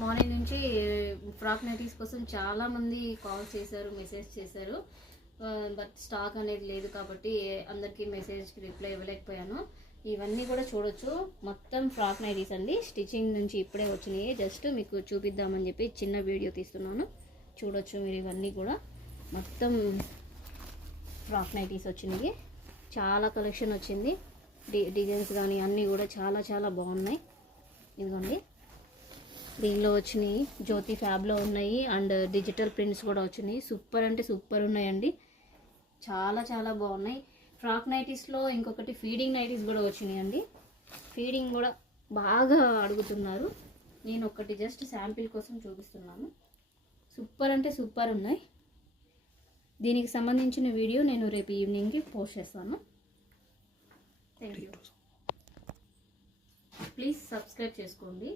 Morning నుంచి frock nighties కోసం చాలామంది కాల్ చేశారు, మెసేజ్ చేశారు. బట్ స్టాక్ అనేది లేదు కాబట్టి అందరికీ మెసేజ్కి రిప్లై ఇవ్వలేకపోయాను. ఇవన్నీ కూడా చూడొచ్చు. మొత్తం ఫ్రాక్ నైటీస్ అండి. స్టిచ్చింగ్ నుంచి ఇప్పుడే వచ్చినాయి. జస్ట్ మీకు చూపిద్దామని చెప్పి చిన్న వీడియో తీస్తున్నాను. చూడొచ్చు మీరు. ఇవన్నీ కూడా మొత్తం ఫ్రాక్ నైటీస్ వచ్చినాయి. చాలా కలెక్షన్ వచ్చింది. డిజైన్స్ కానీ అన్నీ కూడా చాలా చాలా బాగున్నాయి. ఇదిగోండి, దీనిలో వచ్చినాయి. జ్యోతి ఫ్యాబ్లో ఉన్నాయి అండ్ డిజిటల్ ప్రింట్స్ కూడా వచ్చినాయి. సూపర్ అంటే సూపర్ ఉన్నాయండి. చాలా చాలా బాగున్నాయి. ఫ్రాక్ నైటీస్లో ఇంకొకటి ఫీడింగ్ నైటీస్ కూడా వచ్చినాయండి. ఫీడింగ్ కూడా బాగా అడుగుతున్నారు. నేను ఒకటి జస్ట్ శాంపిల్ కోసం చూపిస్తున్నాను. సూపర్ అంటే సూపర్ ఉన్నాయి. దీనికి సంబంధించిన వీడియో నేను రేపు ఈవినింగ్కి పోస్ట్ చేస్తాను. Thank you. ప్లీజ్ సబ్స్క్రైబ్ చేసుకోండి.